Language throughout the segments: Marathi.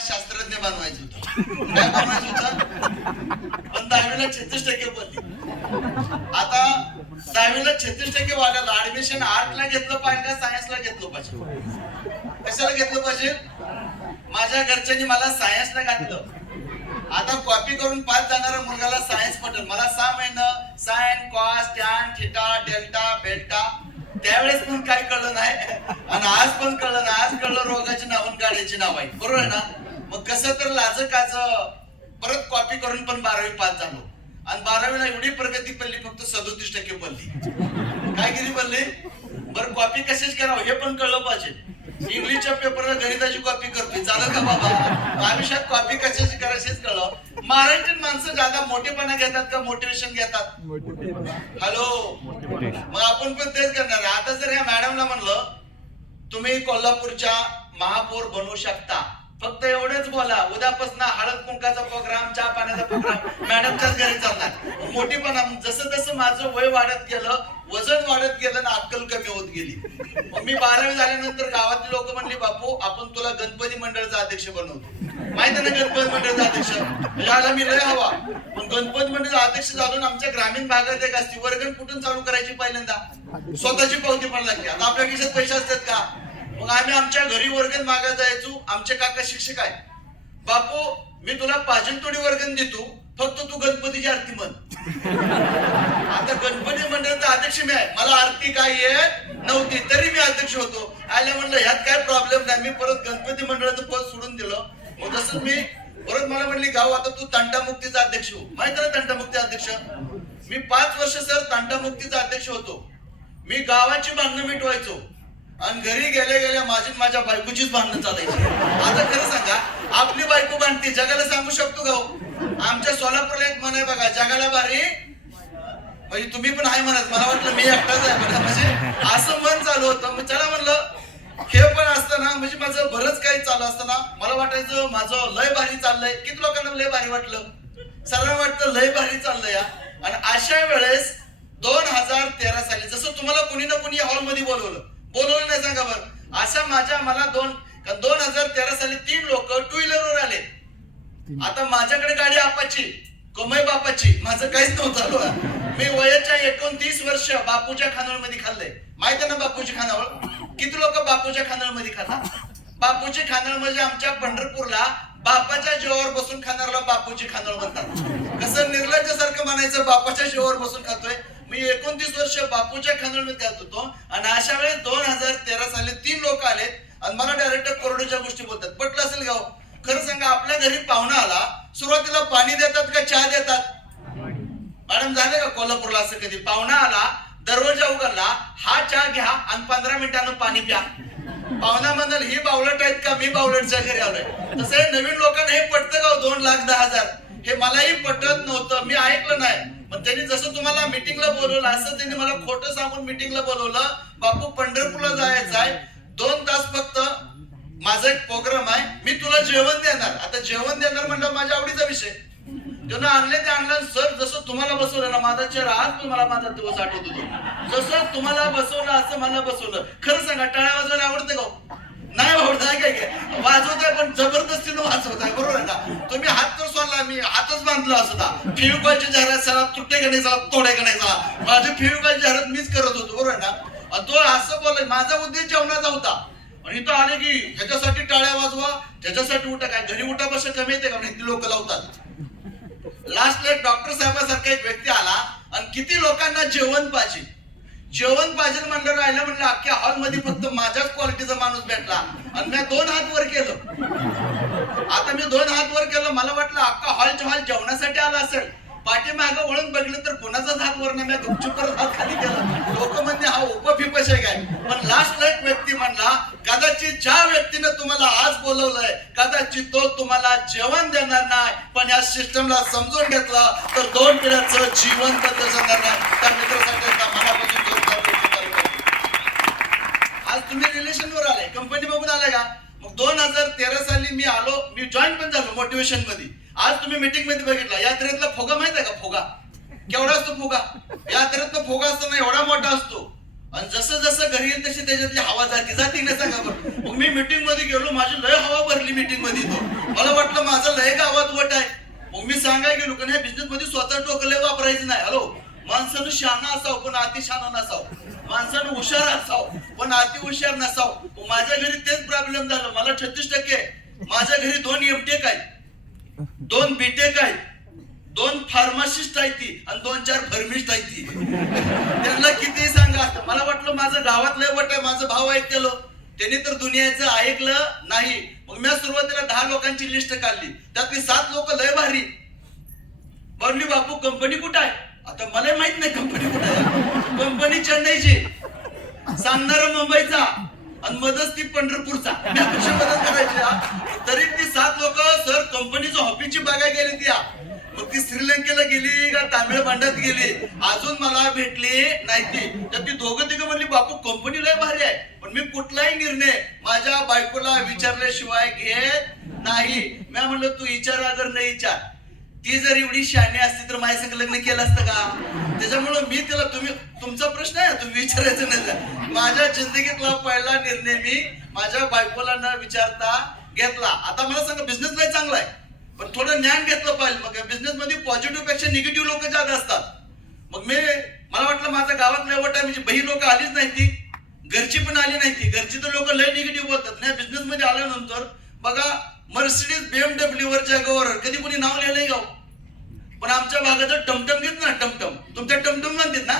शास्त्रज्ञ बनवायचं होतं. काय बनवायचं होतं? पण 10वीला 36% पडली. आता 10वीला 36% वाढायला ऍडमिशन आर्टला घेतलं पाहिजे का सायन्सला घेतलं पाहिजे? कशाला घेतलं पाहिजे? माझ्या घरच्यांनी मला सायन्सला घातलं. आता कॉपी करून पास जाणाऱ्या मुलगाला सायन्स पटेल. मला 6 महिने sine cos tan theta delta beta त्यावेळेस पण काही कळलं नाही आणि आज पण कळलं नाही. आज कळलं रोगाची नाव आणि गाड्याची नाव आहे. बरोबर आहे ना? मग कसं तर लाजकाच परत कॉपी करून पण 12वी पास झालो आणि 12वीला एवढी प्रगती पडली फक्त 37% पडली. काय केली पडली? बरं कॉपी कशाच करावं हे पण कळलं पाहिजे. इंग्लिशच्या पेपरला गणिताची कॉपी करतोय चालेल का बाबा? आयुष्यात कॉपी कशाची करायचीच कळलं. महाराष्ट्रीयन माणसं ज्यादा मोठेपणा घेतात का मोटिवेशन घेतात? हॅलो, मग आपण पण तेच करणार. आता जर ह्या मॅडमला म्हणलं तुम्ही कोल्हापूरच्या महापौर बनवू शकता, फक्त एवढेच बोला, उद्यापासून हळद कुंकाचा प्रोग्राम चहा पाण्याचा प्रोग्राम मॅडमच्याच घरी चालणार. मोठेपणा जसं जसं माझं वय वाढत गेलं, वजन वाढत गेलं ना अक्कल कमी होत गेली. मग मी 12वी झाल्यानंतर गावातली लोक म्हणली बापू आपण तुला गणपती मंडळाचा अध्यक्ष बनवतो. माहिती ना गणपती मंडळाचा अध्यक्ष याला मी लय हवा. पण गणपती मंडळाचा अध्यक्ष झालो आमच्या ग्रामीण भागात एक असते वर्गण कुठून चालू करायची पहिल्यांदा स्वतःची पावती पण लागते. आता आपल्या खिशात पैसे असतात का? मग आम्ही आमच्या घरी वर्गण मागायला जायचो. आमचे काका शिक्षक आहे. बापू मी तुला पाजन तोडी वर्गण देतो फक्त तू गणपतीची आरती म्हण. आता गणपती मंडळाचा अध्यक्ष मी आहे. मला आरती काय येत नव्हती तरी मी अध्यक्ष होतो. आल्या म्हणलं ह्यात काय प्रॉब्लेम नाही. मी परत गणपती मंडळाचं पद सोडून दिलं. मग तसंच मी परत मला म्हणली गाव आता तू तांडामुक्तीचा अध्यक्ष हो. माहिती ना तांडामुक्ती अध्यक्ष? मी 5 वर्ष सर तांडामुक्तीचा अध्यक्ष होतो. मी गावाची भांडणं मिटवायचो आणि घरी गेल्या गेल्या माझ्या बायकोचीच भांडणं चालायची. आता खरं सांगा आपली बायको भांडते जगाला सांगू शकतो का? आमच्या सोलापूरला एक म्हण आहे बघा, जगाला भारी म्हणजे तुम्ही पण आहे म्हणत. मला वाटलं मी एकटाच आहे बघा, म्हणजे असं मन चालू होतं. मग चला म्हणलं हे पण असताना म्हणजे माझं बरंच काही चालू असताना मला वाटायचं माझं लय भारी चाललंय. किती लोकांना लय भारी वाटलं? सर्वांना वाटतं लय भारी चाललंय या. आणि अशा वेळेस 2013 साली जसं तुम्हाला कुणी ना कुणी हॉलमध्ये बोलवलं नाही सांगा बरं. अशा मला 2013 साली 3 लोक टू व्हीलरवर आले. आता माझ्याकडे गाडी आपाची कमय बापाची, माझं काहीच नव्हतं. मी वयाच्या 29 वर्ष बापूच्या खानावळमध्ये खाल्लंय. माहिती आहे ना बापूची खानावळ? किती लोक बापूच्या खानावळमध्ये खातात? बापूची खानावळ म्हणजे आमच्या पंढरपूरला बापाच्या जीवावर बसून खाणाऱ्याला बापूची खानावळ म्हणतात. कसं निर्लज्जासारखं म्हणायचं बापाच्या जीवावर बसून खातोय. मी 29 वर्ष बापूच्या खानावळमध्ये खात होतो आणि अशा वेळेस 2013 साली 3 लोक आलेत आणि मला डायरेक्ट करोडोच्या गोष्टी बोलतात. पटलं असेल गाव? खरं सांगा आपल्या घरी पाहुणा आला सुरुवातीला पाणी देतात का चहा देतात? मॅडम झाले का कोल्हापूरला असं कधी? पाहुणा आला दरवाजा उघडला हा चहा घ्या आणि 15 मिनिटांनं पाणी प्या. पाहुणा म्हणाल ही बावलट आहेत का मी बावलटच्या घरी आलोय? तसं नवीन लोकांना हे पटतं का 2,10,000? हे मलाही पटत नव्हतं. मी ऐकलं नाही. पण त्यांनी जसं तुम्हाला मीटिंगला बोलवलं असं त्यांनी मला खोटं सांगून मीटिंगला बोलवलं. बापू पंढरपूरला जायचं आहे 2 तास फक्त माझा एक प्रोग्राम आहे, मी तुला जेवण देणार. आता जेवण देणार म्हणलं माझ्या आवडीचा विषय. त्यांना आणले ते आणलं. सर जसं तुम्हाला बसवलं ना माझा चेहरा आज तुम्हाला माझा दिवस आठवत होतो. जसं तुम्हाला बसवलं असं मला बसवलं. खरं सांगा टाळ्या वाजवायला आवडतं का? नाही आवडत आहे काय? वाजवत आहे पण जबरदस्तीनं वाजवत आहे. बरोबर आहे ना? तुम्ही हात तर सोडला मी हातच बांधला असता. फेविकॉलची जाहिरात चला तुटे का नाही चला तोडे का नाही चला माझी फेविकॉलची जाहिरात मीच करत होतो. बरोबर आहे ना? तो असं बोलाय माझा उद्देश जेवणाचा होता. आणि इथं आले की ह्याच्यासाठी टाळ्या वाजवा त्याच्यासाठी उठा. काय घरी उठा बस कमी येते का? म्हणजे लोक लावतात. लास्टला एक डॉक्टर साहेबासारखा एक व्यक्ती आला आणि किती लोकांना जेवण पाहिजे म्हणलं राहिलं म्हणलं अख्ख्या हॉलमध्ये फक्त माझ्याच क्वालिटीचा माणूस भेटला आणि मी 2 हात वर केलं. आता मी 2 हात वर केलं मला वाटलं अख्खा हॉलच्या हॉल जेवणासाठी आला असेल. पाठीमागं वळून बघितलं तर कोणाचाच हात वर नाही. मी गुपचूप परत हात खाली केला. लोक म्हणजे हा उपफिपशे काय. पण लास्टला एक व्यक्ती म्हणला कदाचित ज्या व्यक्तीने तुम्हाला आज बोलवलंय कदाचित तो तुम्हाला जेवण देणार नाही पण या सिस्टमला समजून घेतला तर 2 पिढ्यांचं जीवन बदल जाणार नाही. त्या मित्रासाठी मनापासून आज तुम्ही रिलेशनवर आलाय कंपनी बघून आलाय का? मग 2013 साली मी आलो. मी जॉईन पण झालो मोटिवेशन मध्ये. आज तुम्ही मीटिंग मध्ये बघितला यात्रेतला फुगा माहित आहे का? फुगा केवढा असतो? फुगा यात्रेतला फुगा असतो ना एवढा मोठा असतो आणि जसं जसं घरी येईल तशी त्याच्यातली हवा जाती नाही सांगा बरं. मग मी मीटिंग मध्ये गेलो, माझी लय हवा भरली मीटिंग मध्ये. तो मला वाटलं माझं लय गावात वट आहे. मग मी सांगाय गेलो का नाही बिझनेस मध्ये स्वतः डोकं लय वापरायचं नाही. हॅलो, माणसानं शहाणा असावं पण अति शहाणा नसावं, माणसानं हुशार असावं पण अति हुशार नसावं. माझ्या घरी तेच प्रॉब्लेम झालं. मला 36%. माझ्या घरी 2 एमटेक आहेत, 2 बीटेक आहेत, 2 फार्मासिस्ट आहेत ती आणि 2-4 फर्मिस्ट आहेत ती. त्यांना किती सांगा असतं. मला वाटलं माझं गावात लय वट आहे, माझं भाव ऐकलं, त्यांनी तर दुनियाचं ऐकलं नाही. मग मी सुरुवातीला 10 लोकांची लिस्ट काढली, त्यातली 7 लोक लय भारी बोलली. बापू कंपनी कुठं आहे? आता मला माहित नाही कंपनी कुठं आहे. कंपनी चेन्नईची, सांगणारा मुंबईचा आणि मदत ती पंढरपूरचा. मदत करायची. तरी ती 7 लोक सर कंपनीच्या ऑफिसची बघायला गेली ती. मग ती श्रीलंकेला गेली का तामिळ भांड्यात गेली, अजून मला भेटली नाही ती. तर ती दोघं तिघं म्हणली बापू कंपनी लय भारी आहे, पण मी कुठलाही निर्णय माझ्या बायकोला विचारल्याशिवाय घेत नाही. मी म्हणलं तू विचार अगर नाही विचार. ती जर एवढी शहाणी असती तर माझ्या संग लग्न केलं असतं का? त्याच्यामुळे मी तिला तुमचा प्रश्न आहे तुम्ही विचारायचं नाही. माझ्या जिंदगीतला पहिला निर्णय मी माझ्या बायकोला न विचारता घेतला. आता मला सांगा बिझनेस लय चांगला आहे, पण थोडं ज्ञान घेतलं पाहिजे. मग बिझनेस मध्ये पॉझिटिव्ह पेक्षा निगेटिव्ह लोक जास्त असतात. मग मला वाटलं माझ्या गावात लय वट आहे, म्हणजे बही लोक आलीच नाही, ती घरची पण आली नाही. ती घरची तर लोक लय निगेटिव्ह बोलतात. नाही बिझनेस मध्ये आल्यानंतर बघा मर्सिडीज BMW वर जगावर कधी कोणी नाव लिहिलंय गाव, पण आमच्या भागाचं टमटम घेत ना, टमटम तुमच्या टमटम म्हणतात ना,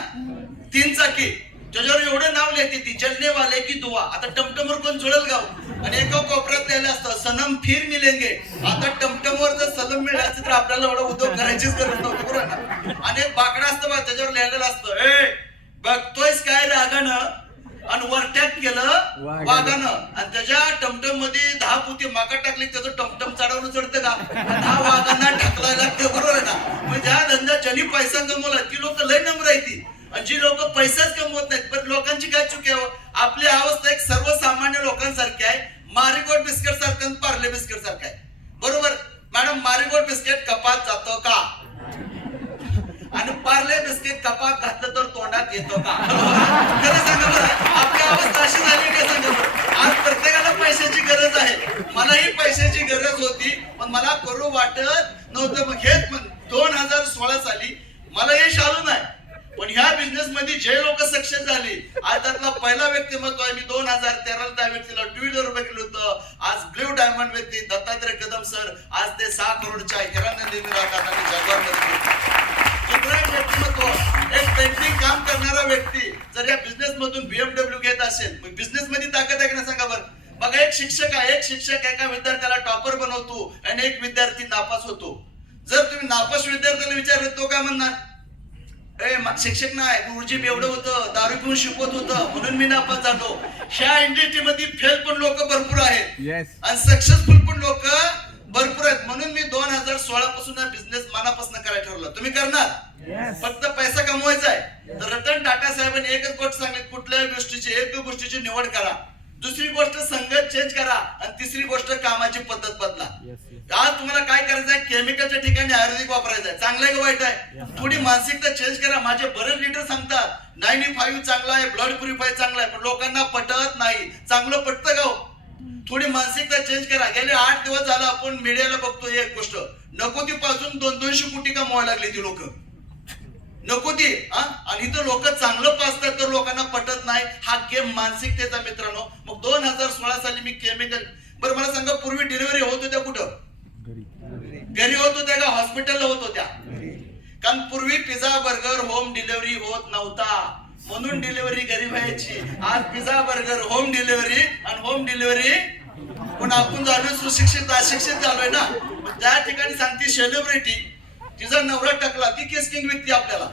3 चाकी, त्याच्यावर एवढं नाव लिहिते ती चलने वाले की दुआ. आता टमटमवर कोण जुळेल गाव? आणि एका कोपऱ्यात लिहिलं असतं सनम फिर मिलेंगे. आता टमटमवर जर सनम मिळालं असतं तर आपल्याला एवढा उद्योग करायचीच गरज नव्हती बरोबर ना. आणि एक बाकडा असतं बघ, त्याच्यावर लिहिलेलं असतं ए बघतोयस काय रागानं आणि वरट्यात केलं वागानं. आणि त्याच्या टमटम मध्ये 10 पुती माका टाकली, त्याचं टमटम चढवणं चढतं का? 10 वागांना टाकलाय लागतं बरोबर आहे ना. म्हणजे ज्या धंद्यात ज्यांनी पैसा कमवला ती लोक लय नम्र आहे ती, आणि जी लोक पैसाच कमवत नाहीत. पण लोकांची काय चुकी आहे? आपली अवस्था एक सर्वसामान्य लोकांसारखी आहे. मारीगोल्ड बिस्किट सारखं पार्ले बिस्किट सारखं आहे बरोबर. मॅडम मारीगोल्ड बिस्किट कपात जातं का? आणि पार्ले बिस्किट कपात घातलं तर तोंडात येतो का? खरं सांगा बरं, आपली अवस्था अशी झाली का सांगा बरं. आज प्रत्येकाला पैशाची गरज आहे. मलाही पैशाची गरज होती, पण मला करू वाटत नव्हतं. मग हेच 2016 साली मला यश आलं नाही, पण ह्या बिझनेस मध्ये जे लोक सक्सेस झाले, आज त्यातला पहिला व्यक्तिमत्व आहे. मी 2013 त्या व्यक्तीला 2 व्हीलर रुपये केलं होतं. आज ब्ल्यू डायमंड व्यक्ती दत्तात्रय कदम सर आज ते 6 करोडच्या हिरानंदी राहतात आणि जगभरामध्ये. दुसरा व्यक्तिमत्व एक पेंटिंग काम करणारा व्यक्ती जर या बिझनेस मधून BMW घेत असेल, मग बिझनेस मध्ये ताकद आहे ना सांगा बरं. बघा एक शिक्षक आहे, एक शिक्षक एका विद्यार्थ्याला टॉपर बनवतो आणि एक विद्यार्थी नापास होतो. जर तुम्ही नापास विद्यार्थ्याला विचारलं तो काय म्हणणार? शिक्षक नाही, गुरुजी एवढं होतं, दारू पिऊन शिकवत होतं म्हणून मी नापास झालो. ह्या इंडस्ट्रीमध्ये फेल पण लोक भरपूर आहेत आणि सक्सेसफुल पण लोक भरपूर आहेत. म्हणून मी 2016 पासून हा बिझनेस मनापासून करायला ठरवलं. तुम्ही करणार? फक्त पैसा कमवायचा आहे तर रतन टाटा साहेबांनी एकच गोष्ट सांगितली, कुठल्याही गोष्टीची निवड करा, दुसरी गोष्ट संगत चेंज करा आणि तिसरी गोष्ट कामाची पद्धत बदला. आज तुम्हाला काय करायचं आहे? केमिकलच्या ठिकाणी आयुर्वेदिक वापरायचं आहे. चांगलं आहे का वाईट आहे? थोडी मानसिकता चेंज करा. माझे बरेच लीडर सांगतात 95 चांगला आहे, ब्लड प्युरिफाय चांगला आहे, पण लोकांना पटत नाही. चांगलं पटतं का? थोडी मानसिकता चेंज करा. गेले 8 दिवस झाला आपण मीडियाला बघतो एक गोष्ट, नको ती पासून 200 कोटी कमवायला लागली ती लोक, नको ती. आणि इथं लोक चांगलं पाचतात तर लोकांना पटत नाही. हा गेम मानसिकतेचा मित्रांनो. मग 2016 साली मी केमिकल, बरं मला सांगा पूर्वी डिलिव्हरी होत होत्या कुठं? घरी होत होत्या का हॉस्पिटलला होत होत्या? कारण पूर्वी पिझ्झा बर्गर होम डिलिव्हरी होत नव्हता, म्हणून डिलिव्हरी घरी व्हायची. आज पिझ्झा बर्गर होम डिलिव्हरी आणि होम डिलिव्हरी पण आपण झालोय सुशिक्षित अशिक्षित झालोय ना. त्या ठिकाणी सांगते सेलिब्रिटी तिचा नवरा टाकला, ती केस किंग व्यक्ती आपल्याला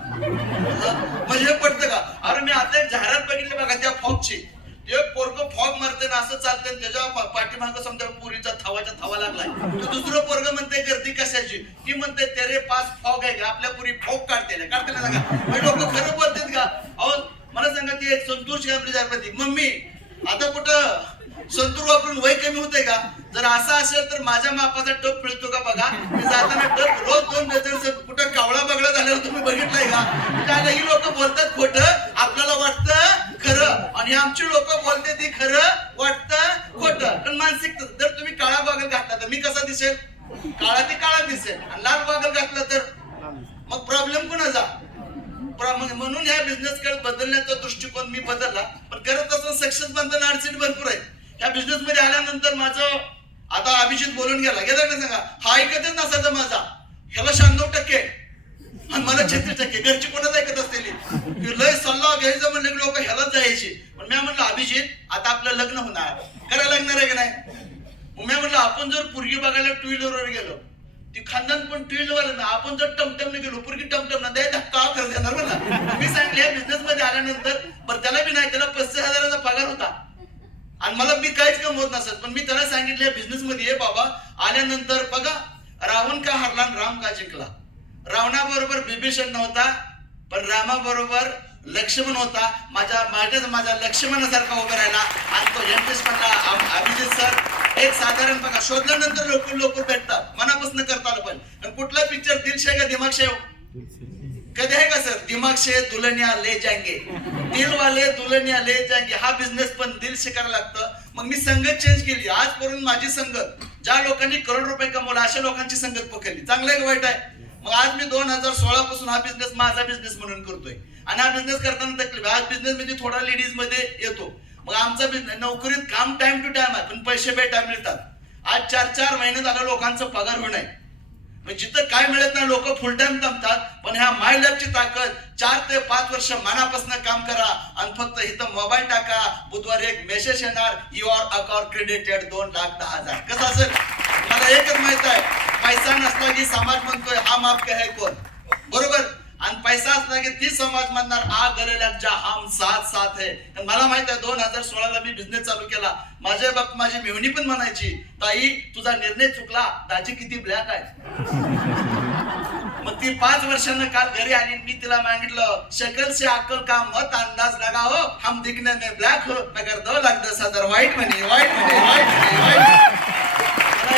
म्हणजे पडतं का? अरे मी आता एक जाहिरात बघितली बघा त्या फॉगची. एक पोरग फॉग मारते ना असं चालतंय, त्याच्या पाठीमागं समजा पुरीचा थावाच्या थावा लागलाय. तो दुसरं पोरग म्हणते गर्दी कशाची? ती म्हणते तेरे पास फॉग आहे का? आपल्या पुरी फॉग काढते ना का? लोक खरं बोलतात का? अहो मला सांगा ती एक संतूर आपली मम्मी आता कुठं संतूर वापरून वय कमी होते का? जर असं असेल तर माझ्या मापाचा टप मिळतो का बघा. मी जाताना टप रोज 2 डझन. कुठं कावळा बगळा झाल्यावर तुम्ही बघितलाय का? ही लोक बोलतात खोटं, आपल्याला वाटतं खरं, आणि आमची लोक बोलते ती खरं वाटतं खोटं. पण मानसिक, जर तुम्ही काळा गॉगल घातला तर मी कसा दिसेल? काळा ते काळा दिसेल. आणि लाल गॉगल घातला तर मग प्रॉब्लेम कोणाचा? म्हणून ह्या बिझनेस कडे बदलण्याचा दृष्टिकोन मी बदलला. पण करत असताना सक्सेस बनताना अडचणी भरपूर आहेत. ह्या बिझनेस मध्ये आल्यानंतर माझं, आता अभिजित बोलून गेला का सांगा, हा ऐकतच नसायचा माझा, ह्याला 96% आणि मला 36%. घरची कोणाच ऐकत असलेली, लय सल्ला घ्यायचं म्हणलं की लोक ह्यालाच जायची. पण मी म्हणलं अभिजित आता आपलं लग्न होणार, करायला लागणार आहे की नाही? मग मी म्हणलं आपण जर पोरगी बघायला टू व्हीलरवर गेलो, ती खानदान पण टू व्हीलर ना, आपण जर टमटमने गेलो, पोरगी टमटम ना द्यायला का कर देणार मला? मी सांगितलं या बिझनेस मध्ये आल्यानंतर, बरं त्याला बी नाही, त्याला 35,000चा पगार होता आणि मला मी काहीच कमवत नसत. पण मी त्याला सांगितलं या बिझनेस मध्ये ये बाबा. आल्यानंतर बघा, रावण का हरला आणि राम का जिंकला. रावणाबरोबर बिभीषण नव्हता, पण रामाबरोबर लक्ष्मण होता. माझ्या लक्ष्मणासारखा उभा राहिला. आणि तो यंटेश म्हणला, अभिजित सर एक साधारण बघा, शोधल्यानंतर लोक भेटतात, मनापासून करता आलं पण. कुठला पिक्चर दिलशे का दिमाग शे कधी आहे का सर? दिमाग से दुल्हनिया ले जाएंगे, दिल वाले दुल्हनिया ले जाएंगे. हा बिझनेस पण दिल से करायला लागतं. मग मी संगत चेंज केली. आजपर्यंत माझी संगत, ज्या लोकांनी करोड रुपये कमवला अशा लोकांची संगत पकडली. चांगलं आहे वाईट आहे? मग आज मी 2016 पासून हा बिझनेस माझा बिझनेस म्हणून करतोय. आणि हा बिझनेस करताना तकलीफ, आज बिझनेस मध्ये थोडा लेडीज मध्ये येतो. मग आमचा बिझनेस, नोकरीत काम टाइम टू टाइम आहे, पण पैसे बेटाइम मिळतात. आज 4-4 महिने झाला लोकांचं पगार होणार. जिथं काय मिळत नाही लोक फुल टाइम थांबतात. पण ह्या माय लॅबची ताकद, 4 ते 5 वर्ष मनापासून काम करा आणि फक्त इथं मोबाईल टाका, बुधवारी एक मेसेज येणार, युअर अकाउंट क्रेडिटेड 2,10,000. कसं असेल? मला एकच माहित आहे, पैसा नसला की समाज म्हणतोय हम आपके है कोण, बरोबर? आणि पैसा असला की ती समाज म्हणणार आ गले लग जा हम साथ साथ है. मला माहित आहे 2016ला मी बिझनेस चालू केला. माझ्या बाप माझी मेहणी पण म्हणायची, ताई तुझा निर्णय चुकला, दाजी किती ब्लॅक आहे. मग ती 5 वर्षांना काल घरी आली. मी तिला मागितलं, शकल से अक्कल का मत अंदाज लगाओ, हम दिखने में ब्लॅक हो मगर 2,10,000 व्हाईट म्हणे. मला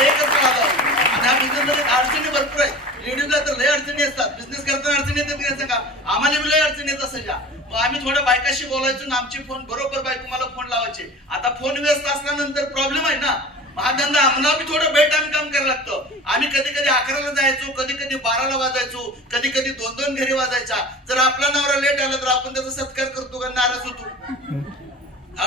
एकच कळालं. आणि हा बिझनेस मध्ये अडचणी भरपूर आहेत. लेडीजला तर लय अडचणी असतात. बिझनेस करताना अडचणी येतात का? आम्हाला लय अडचणी येत असायच्या. मग आम्ही थोड्या बायकाशी बोलायचो ना, आमची फोन बरोबर बायको मला फोन लावायचे. आता फोन व्यस्त असल्यानंतर प्रॉब्लेम आहे ना. हा धंदा आम्हाला बी थोडं बेटाइम काम करायला लागतं. आम्ही कधी 11ला जायचो, कधी 12ला वाजायचो, कधी 2 घरी वाजायचा. जर आपला नवरा लेट आला तर आपण त्याचा सत्कार करतो का नाराज होतो?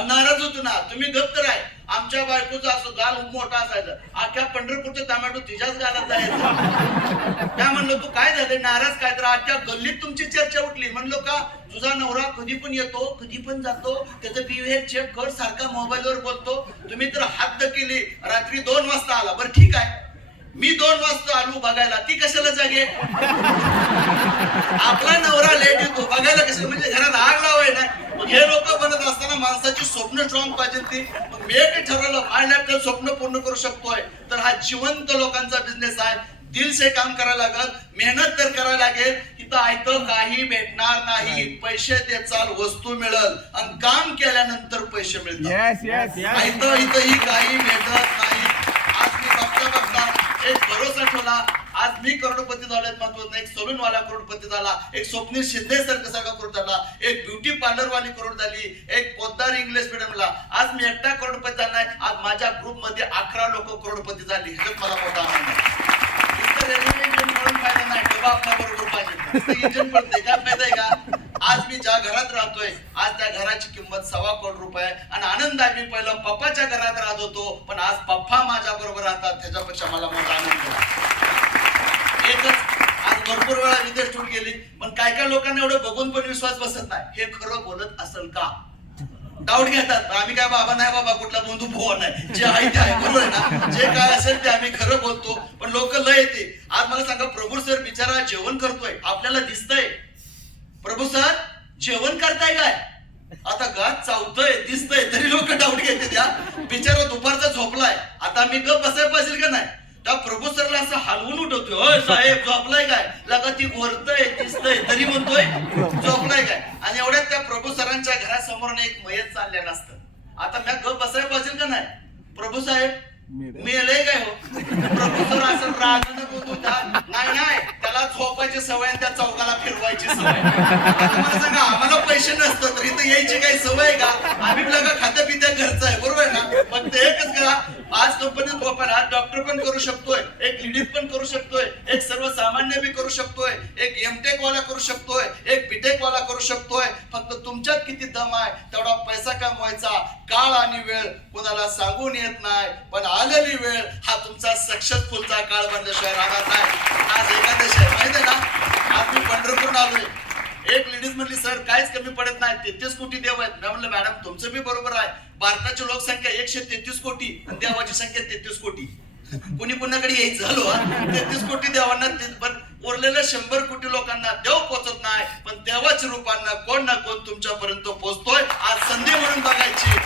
नाराज होतो ना. तुम्ही गप्प तर आहे. आमच्या बायकोचा असं गाल मोठा असायचा, अख्ख्या पंढरपूरचं टोमॅटो तिच्याच गालात जायचं. त्या म्हणलं तू काय झालं नाराज काय? तर अख्ख्या गल्लीत तुमची चर्चा उठली. म्हणलो का तुझा नवरा कधी पण येतो, कधी पण जातो, त्याचं बिहेवियर चेक कर, सारखा मोबाईलवर बोलतो. तुम्ही तर हद्द केली. रात्री 2 वाजता आला. बरं ठीक आहे, मी 2 वाजता आलो बघायला, ती कशाला जागे? आपला नवरा लेट येतो बघायला कशाला? म्हणजे घरात आग लावाय ना. मग हे लोक बनत असताना माणसाची स्वप्न स्ट्रॉंग पाहिजे ती. मग मी एक ठरवलं, माय लॅपटॉप स्वप्न पूर्ण करू शकतोय तर हा जिवंत लोकांचा बिझनेस आहे. दिल से काम करायला लागत, मेहनत तर करायला लागेल. इथं आयतं काही भेटणार नाही. पैसे देचाल वस्तू मिळल आणि काम केल्यानंतर पैसे मिळतात. आयतं इथंही काही भेटत नाही. आज मी बघता एक भरोसा ठेवला. आज मी करोडपती झालोय महत्वाचं नाही. एक सलून वाला करोडपती झाला, एक स्वप्नील शिंदे सारखा करोड झाला, एक ब्युटी पार्लर वाली करोड झाली, एक पोद्दार इंग्लिश मिडियमला. आज मी एकटा करोडपती झाला नाही. आज माझ्या ग्रुप मध्ये 11 लोक करोडपती झाली. ह्याच्यात मला मोठा आनंद आहे. रेल्वे इंजिन म्हणून फायदा नाही, डबा आपल्या बरोबर पाहिजे. इंजिन पडते काय फायदा आहे का? आज मी ज्या घरात राहतोय, आज त्या घराची किंमत 1.25 कोटी रुपये. आणि आनंद आहे, मी पहिलं पप्पाच्या घरात राहत होतो, पण आज पप्पा माझ्या बरोबर राहतात. त्याच्यापेक्षा मला मोठा आनंद आहे. एकच आज भरपूर वेळा विदेश टूर गेली, पण काय लोकांना एवढं बघून पण विश्वास बसत नाही. हे खरं बोलत असेल का? डाऊट घेतात. आम्ही काय बाबा नाही बाबा, कुठला बंधू भोवा नाही, जे आहे ते आहे, बरोबर आहे ना? जे काय असेल ते आम्ही खरं बोलतो. पण लोक लय येते. आज मला सांगा, प्रभू सर बिचारा जेवण करतोय, आपल्याला दिसतंय. प्रभू सर जेवण करताय काय? आता गात चावतोय, दिसतंय, तरी लोक डाऊट घेते. त्या बिचारा दुपारचा झोपलाय. आता आम्ही गप बसायला पाहिजे का नाही? त्या प्रभू सरला असं हलवून उठवतोय, होय साहेब झोपलाय काय? लगा ती घोरतय, दिसतंय, तरी म्हणतोय झोपलाय काय? आणि एवढ्यात त्या प्रभू सरांच्या घरासमोर एक मयत चाललेलं असतं. आता मी गप बसायला पाहिजे का नाही? प्रभू साहेब मेलय काय हो? प्रभू सर असं रागानं बोलतो, नाही त्याला झोपायची सवय आणि त्या चौकाला फिरवायची सवय. आता मला सांगा, आम्हाला पैसे नसतं तर इथं यायची काही सवय आहे का? आम्ही लगा खात्या पित्या घरचं आहे, बरोबर आहे ना? फक्त एकच करा, आज कंपनीत ओपन, आज डॉक्टर पण करू शकतोय, एक लेडीज पण करू शकतोय, एक सर्वसामान्य बी करू शकतोय, एक एमटेक वाला करू शकतोय, एक बीटेक वाला करू शकतोय. फक्त तुमच्यात किती दम आहे तेवढा पैसा कमवायचा. काळ आणि वेळ कुणाला सांगून येत नाही, पण आलेली वेळ हा तुमचा सक्सेसफुलचा काळ बनल्याशिवाय राहणार नाही. आज एकादशी आहे, माहिती आहे ना? आज मी पंढरपूरून आलोय. एक लेडीज म्हणली, सर काहीच कमी पडत नाही, 33 कोटी देव आहेत. मी म्हणलं, मॅडम तुमचं बी बरोबर आहे. भारताची लोकसंख्या 133 कोटी आणि देवाची संख्या 33 कोटी. कुणी कुणाकडे यायचं झालो. 33 कोटी देवांना, उरलेल्या 100 कोटी लोकांना देव पोचत नाही, पण देवाच्या रूपांना कोण ना कोण तुमच्यापर्यंत पोहोचतोय. आज संधी म्हणून बघायची.